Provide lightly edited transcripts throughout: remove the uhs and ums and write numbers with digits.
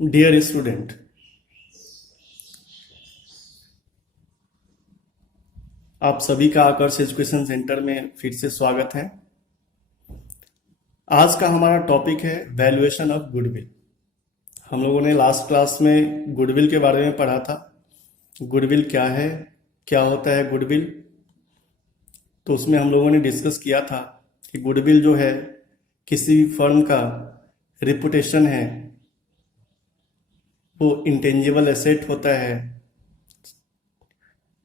Dear student, आप सभी का आकर्ष एजुकेशन सेंटर में फिर से स्वागत है। आज का हमारा टॉपिक है वैल्यूएशन ऑफ गुडविल। हम लोगों ने लास्ट क्लास में गुडविल के बारे में पढ़ा था। गुडविल क्या है, क्या होता है गुडविल। तो उसमें हम लोगों ने डिस्कस किया था कि गुडविल जो है किसी भी फर्म का रिपुटेशन है, वो इंटेंजिबल एसेट होता है।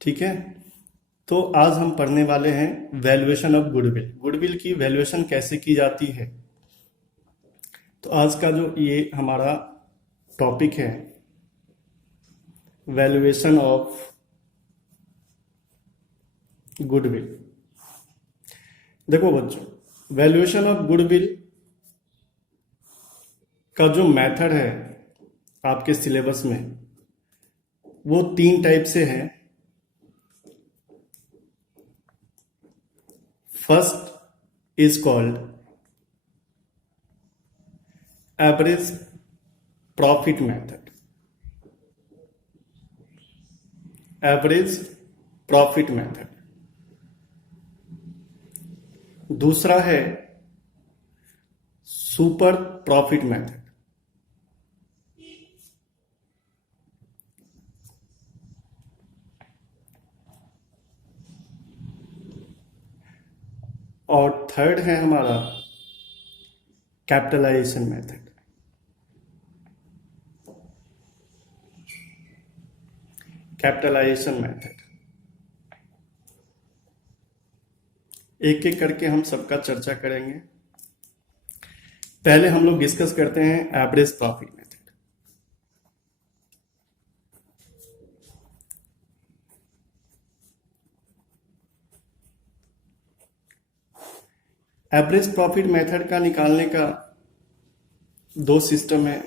ठीक है, तो आज हम पढ़ने वाले हैं वैल्यूएशन ऑफ गुडविल। गुडविल की वैल्यूएशन कैसे की जाती है। तो आज का जो ये हमारा टॉपिक है वैल्यूएशन ऑफ गुडविल। देखो बच्चों, वैल्यूएशन ऑफ गुडविल का जो मेथड है आपके सिलेबस में वो 3 टाइप से है। First is called average profit method. Average profit method. दूसरा है सुपर प्रॉफिट मेथड। और थर्ड है हमारा कैपिटलाइजेशन मेथड। कैपिटलाइजेशन मेथड एक एक करके हम सबका चर्चा करेंगे। पहले हम लोग डिस्कस करते हैं average profit method. Average profit method का निकालने का 2 सिस्टम है,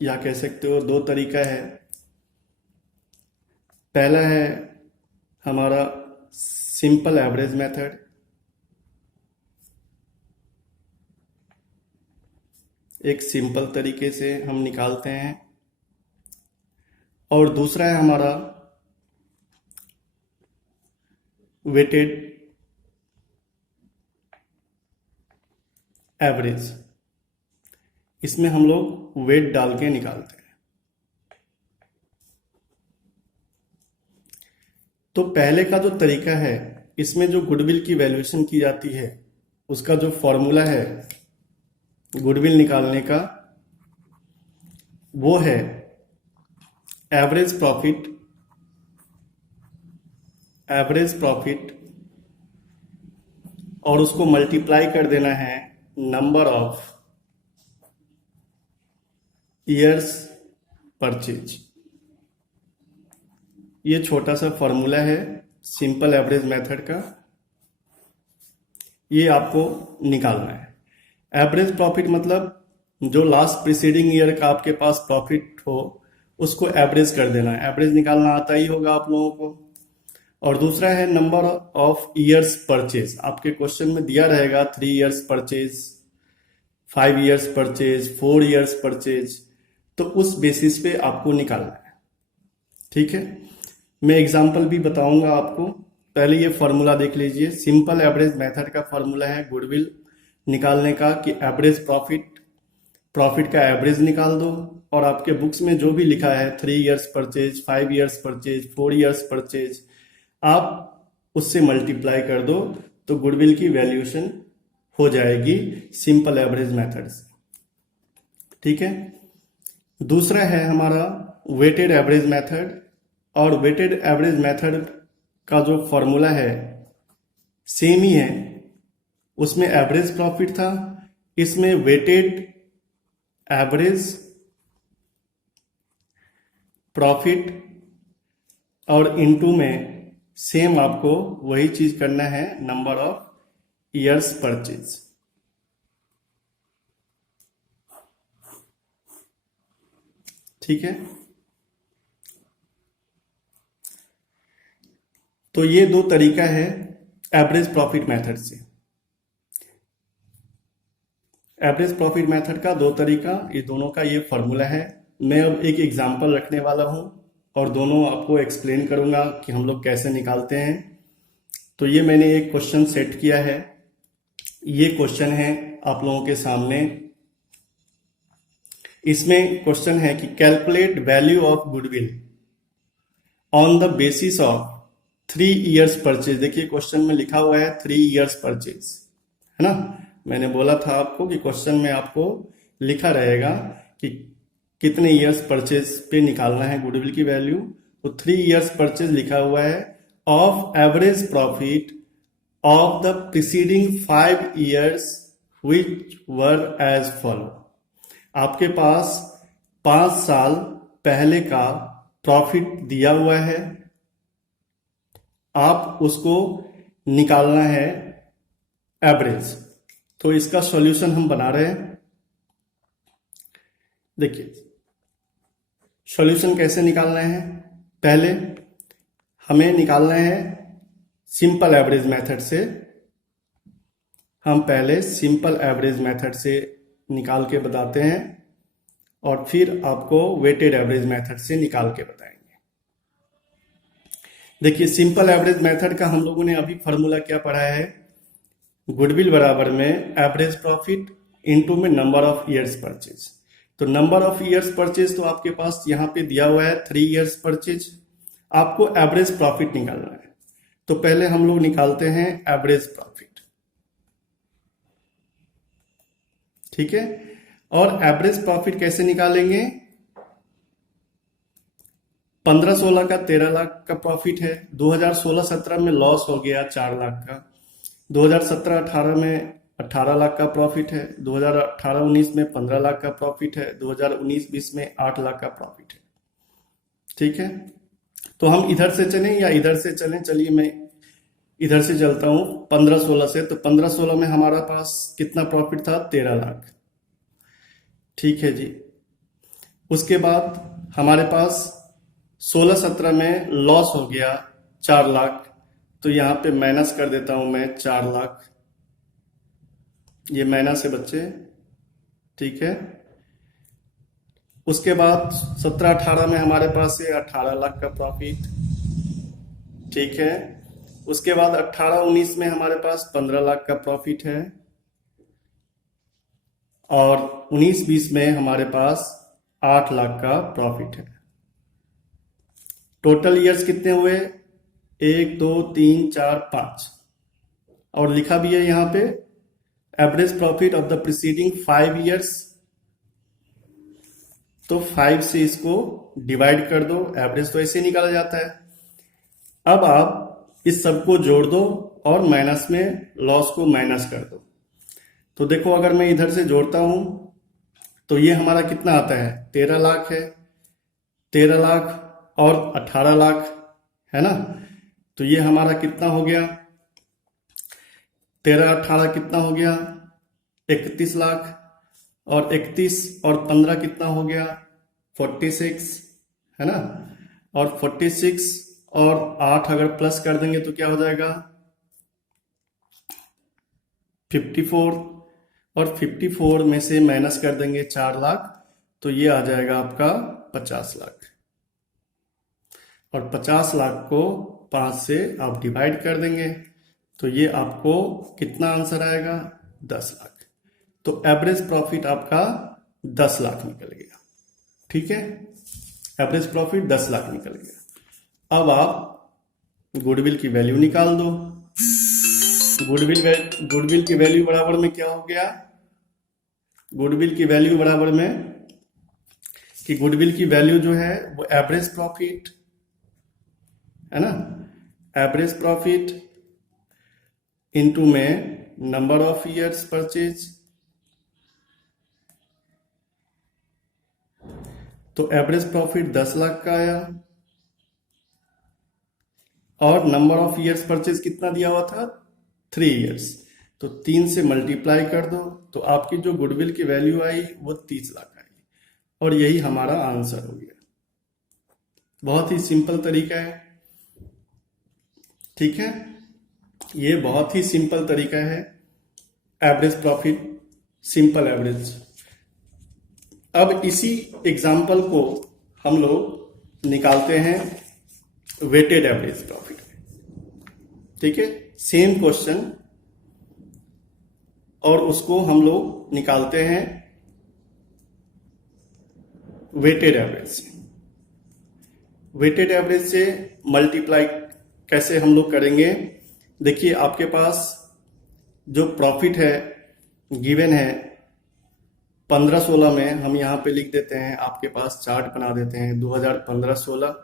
या कह सकते हो 2 तरीका है। पहला है हमारा सिंपल एवरेज मेथड। एक सिंपल तरीके से हम निकालते हैं। और दूसरा है हमारा वेटेड एवरेज। इसमें हम लोग वेट डाल के निकालते हैं। तो पहले का जो तरीका है, इसमें जो गुडविल की वैल्यूएशन की जाती है उसका जो फॉर्मूला है गुडविल निकालने का वो है एवरेज प्रॉफिट। एवरेज प्रॉफिट और उसको मल्टीप्लाई कर देना है नंबर ऑफ ईयर्स परचेज। ये छोटा सा फॉर्मूला है सिंपल एवरेज मेथड का, ये आपको निकालना है। एवरेज प्रॉफिट मतलब जो लास्ट प्रीसीडिंग ईयर का आपके पास प्रॉफिट हो उसको एवरेज कर देना है। एवरेज निकालना आता ही होगा आप लोगों को। और दूसरा है नंबर ऑफ ईयर्स परचेज। आपके क्वेश्चन में दिया रहेगा 3 years purchase, 5 years purchase, 4 years purchase. तो उस बेसिस पे आपको निकालना है। ठीक है, मैं एग्जांपल भी बताऊंगा आपको। पहले ये फॉर्मूला देख लीजिए। सिंपल एवरेज मेथड का फॉर्मूला है गुडविल निकालने का कि एवरेज प्रॉफिट का एवरेज निकाल दो, और आपके बुक्स में जो भी लिखा है 3 years purchase, 5 years purchase, 4 years purchase, आप उससे मल्टीप्लाई कर दो तो गुडविल की वैल्यूएशन हो जाएगी सिंपल एवरेज मेथड से। ठीक है, दूसरा है हमारा वेटेड एवरेज मेथड। और वेटेड एवरेज मेथड का जो फॉर्मूला है सेम ही है। उसमें एवरेज प्रॉफिट था, इसमें वेटेड एवरेज प्रॉफिट, और इनटू में सेम आपको वही चीज करना है नंबर ऑफ ईयर्स परचेज। ठीक है, तो ये 2 तरीका है एवरेज प्रॉफिट मेथड से। एवरेज प्रॉफिट मेथड का दो तरीका, ये दोनों का ये फॉर्मूला है। मैं अब एक एग्जांपल रखने वाला हूँ और दोनों आपको एक्सप्लेन करूँगा कि हम लोग कैसे निकालते हैं। तो ये मैंने एक क्वेश्चन सेट किया है। ये क्वेश्चन है आप लोगों के सामने। इसमें क्वेश्चन है कि calculate value of goodwill on the basis of 3 years purchase. देखिए क्वेश्चन में लिखा हुआ है 3 इयर्स परचेज, है ना। मैंने बोला था आपको कि क्वेश्चन में आपको लिखा रहेगा कि कितने इयर्स परचेज पे निकालना है गुडविल की वैल्यू। तो 3 इयर्स परचेज लिखा हुआ है of average profit of the preceding 5 years which were as follow. आपके पास 5 साल पहले का प्रॉफिट दिया हुआ है, आप उसको निकालना है एवरेज। तो इसका सॉल्यूशन हम बना रहे हैं। देखिए सॉल्यूशन कैसे निकालना है। पहले हमें निकालना है सिंपल एवरेज मेथड से। हम पहले सिंपल एवरेज मेथड से निकाल के बताते हैं और फिर आपको वेटेड एवरेज मेथड से निकाल के बताएंगे। देखिए सिंपल एवरेज मेथड का हम लोगों ने अभी फॉर्मूला क्या पढ़ा है, गुडविल बराबर में एवरेज प्रॉफिट इनटू में नंबर ऑफ ईयर्स परचेज। तो नंबर ऑफ ईयर्स परचेज तो आपके पास यहाँ पे दिया हुआ है 3 इयर्स परचेज। आपको एवरेज प्रॉफिट निकालना है। तो पहले हम लोग निकालते हैं एवरेज प्रॉफिट, ठीक है। और एवरेज प्रॉफिट कैसे निकालेंगे, 15-16 का 13 लाख का प्रॉफिट है। 2016-17 में लॉस हो गया 4 लाख का। 2017-18 में 18 लाख का प्रॉफिट है। 2018-19 में 15 लाख का प्रॉफिट है। 2019-20 में 8 लाख का प्रॉफिट है, ठीक है। तो हम इधर से चलें या इधर से चलें, चलिए मैं इधर से चलता हूं 15-16 से। तो 15-16 में हमारा पास कितना प्रॉफिट था, 13 लाख, ठीक है जी। उसके बाद हमारे पास 16-17 में लॉस हो गया 4 लाख। तो यहां पे माइनस कर देता हूं मैं 4 लाख, ये माइनस है बच्चे, ठीक है। उसके बाद 17-18 में हमारे पास है 18 लाख का प्रॉफिट, ठीक है। उसके बाद 18-19 में हमारे पास 15 लाख का प्रॉफिट है और 19-20 में हमारे पास 8 लाख का प्रॉफिट है। टोटल ईयर्स कितने हुए, 1 2 3 4 5। और लिखा भी है यहाँ पे average profit of the preceding 5 years. तो 5 से इसको डिवाइड कर दो, एवरेज तो ऐसे निकाला जाता है। अब आप इस सबको जोड़ दो और माइनस में लॉस को माइनस कर दो। तो देखो अगर मैं इधर से जोड़ता हूं तो ये हमारा कितना आता है, 13 लाख है। 13 लाख और 18 लाख है ना। तो ये हमारा कितना हो गया, 13-18 कितना हो गया, 31 लाख। और 31 और 15 कितना हो गया, 46, है ना। और 46 और 8 अगर प्लस कर देंगे तो क्या हो जाएगा, 54। और 54 में से माइनस कर देंगे 4 लाख, तो ये आ जाएगा आपका 50 लाख। और 50 लाख को 5 से आप डिवाइड कर देंगे तो ये आपको कितना आंसर आएगा, 10 लाख। तो एवरेज प्रॉफिट आपका 10 लाख निकल गया, ठीक है। एवरेज प्रॉफिट 10 लाख निकल गया। अब आप गुडविल की वैल्यू निकाल दो। गुडविल की वैल्यू बराबर में क्या हो गया, गुडविल की वैल्यू बराबर में कि गुडविल की वैल्यू जो है वो एवरेज प्रॉफिट है ना, एवरेज प्रॉफिट इनटू में नंबर ऑफ ईयर्स परचेज। तो एवरेज प्रॉफिट 10 लाख का आया और नंबर ऑफ ईयर्स परचेज कितना दिया हुआ था, 3 इयर्स। तो 3 से मल्टीप्लाई कर दो तो आपकी जो गुडविल की वैल्यू आई वो 30 लाख आई और यही हमारा आंसर हो गया। बहुत ही सिंपल तरीका है, ठीक है। ये बहुत ही सिंपल तरीका है एवरेज प्रॉफिट सिंपल एवरेज। अब इसी एग्जाम्पल को हम लोग निकालते हैं वेटेड एवरेज प्रॉफिट में। ठीक है, सेम क्वेश्चन, और उसको हम लोग निकालते हैं वेटेड एवरेज से। वेटेड एवरेज से मल्टीप्लाई कैसे हम लोग करेंगे? देखिए, आपके पास जो प्रॉफिट है गिवन है 15-16 में, हम यहां पे लिख देते हैं, आपके पास चार्ट बना देते हैं 2015-16,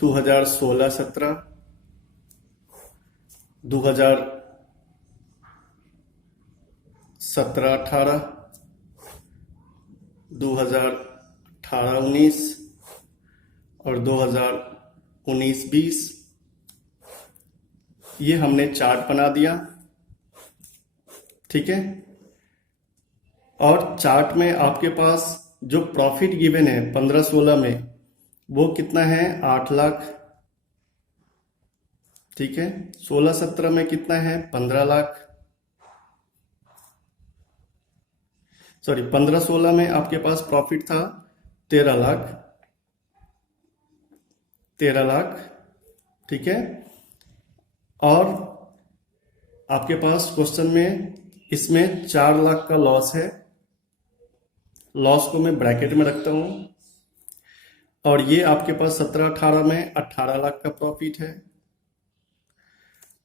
2016-17, 2017-18, 2018-19 और 2019-20। ये हमने चार्ट बना दिया। ठीक है, और चार्ट में आपके पास जो प्रॉफिट गिवन है 15-16 में वो कितना है? 8 लाख। ठीक है, 16-17 में कितना है? 15 लाख। सॉरी, 15-16 में आपके पास प्रॉफिट था 13 लाख। 13 लाख। ठीक है, और आपके पास क्वेश्चन में इसमें 4 लाख का लॉस है। लॉस को मैं ब्रैकेट में रखता हूं। और ये आपके पास 17-18 में 18 लाख का प्रॉफिट है,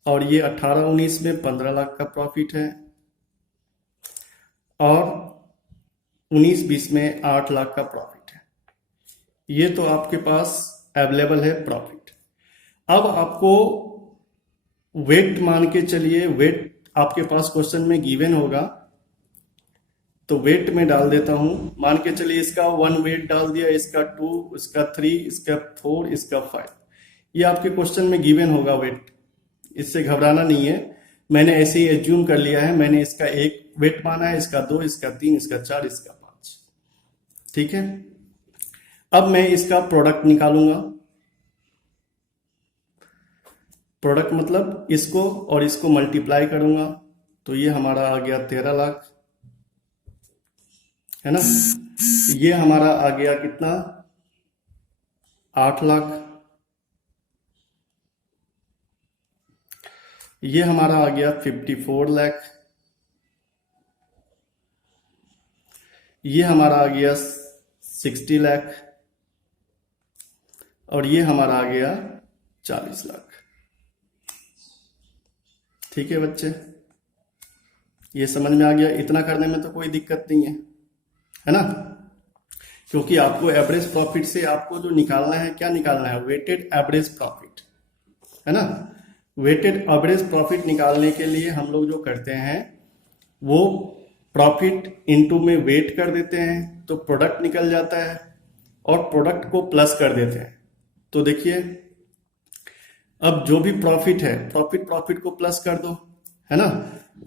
और ये 18-19 में 15 लाख का प्रॉफिट है, और 19-20 में 8 लाख का प्रॉफिट है। ये तो आपके पास अवेलेबल है प्रॉफिट। अब आपको वेट मान के चलिए, वेट आपके पास क्वेश्चन में गिवन होगा, तो वेट में डाल देता हूं। मान के चलिए इसका 1 वेट डाल दिया, इसका 2, इसका 3, इसका 4, इसका 5। ये आपके क्वेश्चन में गिवन होगा वेट, इससे घबराना नहीं है। मैंने ऐसे ही एज्यूम कर लिया है, मैंने इसका 1 वेट माना है, इसका 2, इसका 3, इसका 4, इसका 5। ठीक है, अब मैं इसका प्रोडक्ट निकालूंगा। प्रोडक्ट मतलब इसको और इसको मल्टीप्लाई करूंगा, तो ये हमारा आ गया 13 लाख, है ना। ये हमारा आ गया कितना? 8 लाख। ये हमारा आ गया 54 लाख। ये हमारा आ गया 60 लाख, और ये हमारा आ गया 40 लाख। ठीक है बच्चे, ये समझ में आ गया। इतना करने में तो कोई दिक्कत नहीं है ना, क्योंकि आपको एवरेज प्रॉफिट से आपको जो निकालना है, क्या निकालना है? वेटेड एवरेज प्रॉफिट, है ना। वेटेड एवरेज प्रॉफिट निकालने के लिए हम लोग जो करते हैं वो प्रॉफिट इनटू में वेट कर देते हैं, तो प्रोडक्ट निकल जाता है, और प्रोडक्ट को प्लस कर देते हैं। तो देखिए, अब जो भी प्रॉफिट है, प्रॉफिट को प्लस कर दो, है ना।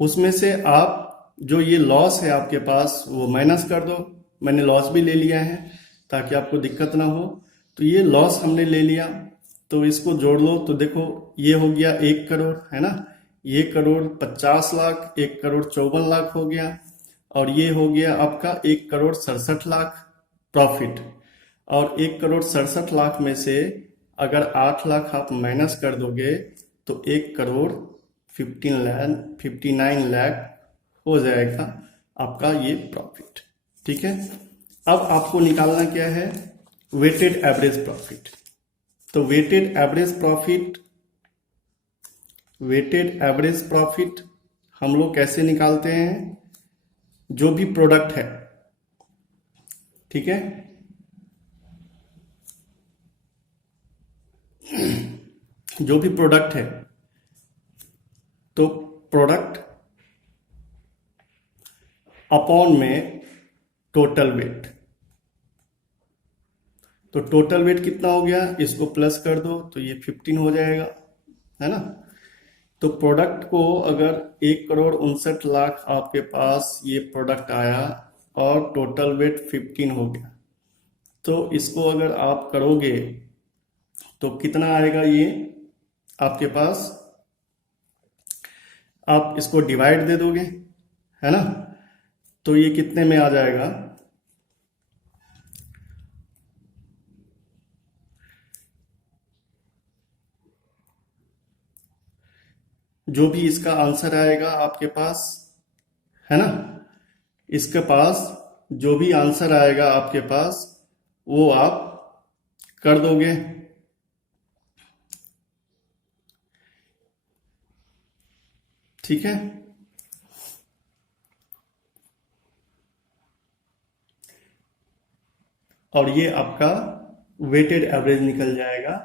उसमें से आप जो ये लॉस है आपके पास वो माइनस कर दो। मैंने लॉस भी ले लिया है ताकि आपको दिक्कत ना हो। तो ये लॉस हमने ले लिया, तो इसको जोड़ लो, तो देखो ये हो गया 1 करोड़, है ना। ये करोड़ 50 लाख, 1 करोड़ 54 लाख हो गया, और ये हो गया आपका 1 करोड़ 67 लाख प्रॉफिट। और 1 करोड़ 67 लाख में से अगर 8 लाख आप माइनस कर दोगे तो 1 करोड़ 59 लाख हो जाएगा आपका ये प्रॉफिट। ठीक है, अब आपको निकालना क्या है? Weighted average profit. तो वेटेड एवरेज प्रॉफिट हम लोग कैसे निकालते हैं? जो भी प्रोडक्ट है, ठीक है, जो भी प्रोडक्ट है, तो प्रोडक्ट अपॉन में टोटल वेट। तो टोटल वेट कितना हो गया? इसको प्लस कर दो तो ये 15 हो जाएगा, है ना। तो प्रोडक्ट को अगर 1 करोड़ 59 लाख आपके पास ये प्रोडक्ट आया और टोटल वेट 15 हो गया, तो इसको अगर आप करोगे तो कितना आएगा ये आपके पास? आप इसको डिवाइड दे दोगे, है ना। तो ये कितने में आ जाएगा, जो भी इसका आंसर आएगा आपके पास, है ना, इसके पास जो भी आंसर आएगा आपके पास वो आप कर दोगे। ठीक है, और ये आपका वेटेड एवरेज निकल जाएगा।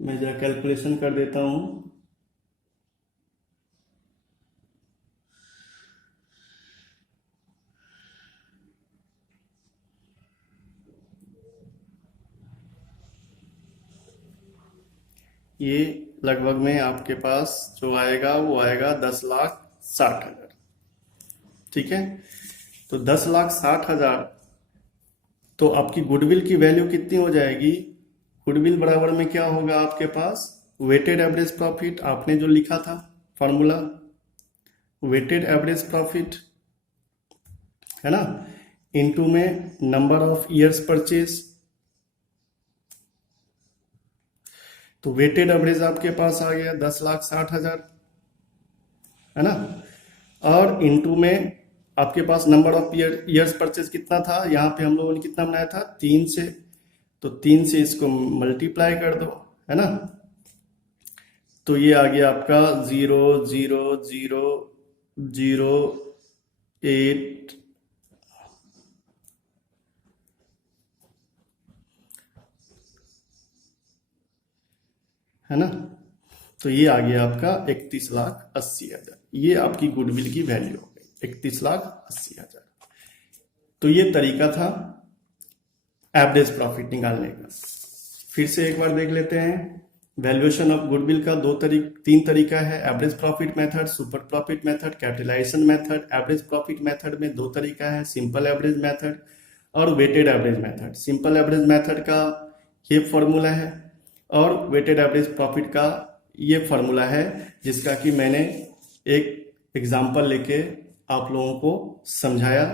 मैं जरा कैलकुलेशन कर देता हूँ। ये लगभग में आपके पास जो आएगा वो आएगा 10,60,000। ठीक है, तो 10,60,000, तो आपकी गुडविल की वैल्यू कितनी हो जाएगी। गुडविल बराबर में क्या होगा आपके पास, वेटेड एवरेज प्रॉफिट, आपने जो लिखा था फॉर्मूला, वेटेड एवरेज प्रॉफिट, है ना, इनटू में नंबर ऑफ ईयर्स परचेज। तो वेटेड एवरेज आपके पास आ गया 10,60,000, है ना, और इनटू में आपके पास नंबर ऑफ ईयर्स परचेज कितना था, यहाँ पे हम लोगों ने कितना बनाया था 3 से, तो 3 से इसको मल्टीप्लाई कर दो, है ना। तो ये आ गया आपका 0,0,0,0,8, है ना। तो ये आ गया आपका 31,80,000। ये आपकी गुडविल की वैल्यू हो गई 31,80,000। तो ये तरीका था एवरेज प्रॉफिट निकालने का। फिर से एक बार देख लेते हैं। वैल्यूएशन ऑफ गुडविल का तीन तरीका है, average profit method, super profit method, capitalisation method. Average profit method में 2 तरीका है, सिंपल एवरेज मेथड और weighted average method. Simple average method का ये फॉर्मूला है और वेटेड एवरेज प्रॉफिट का ये फॉर्मूला है, जिसका कि मैंने एक एग्जाम्पल लेके आप लोगों को समझाया।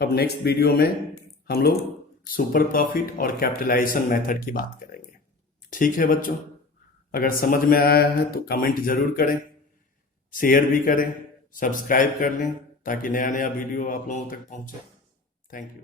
अब नेक्स्ट वीडियो में हम लोग सुपर प्रॉफिट और कैपिटलाइजेशन मेथड की बात करेंगे। ठीक है बच्चों, अगर समझ में आया है तो कमेंट जरूर करें, शेयर भी करें, सब्सक्राइब कर लें ताकि नया नया वीडियो आप लोगों तक पहुंचे। Thank you.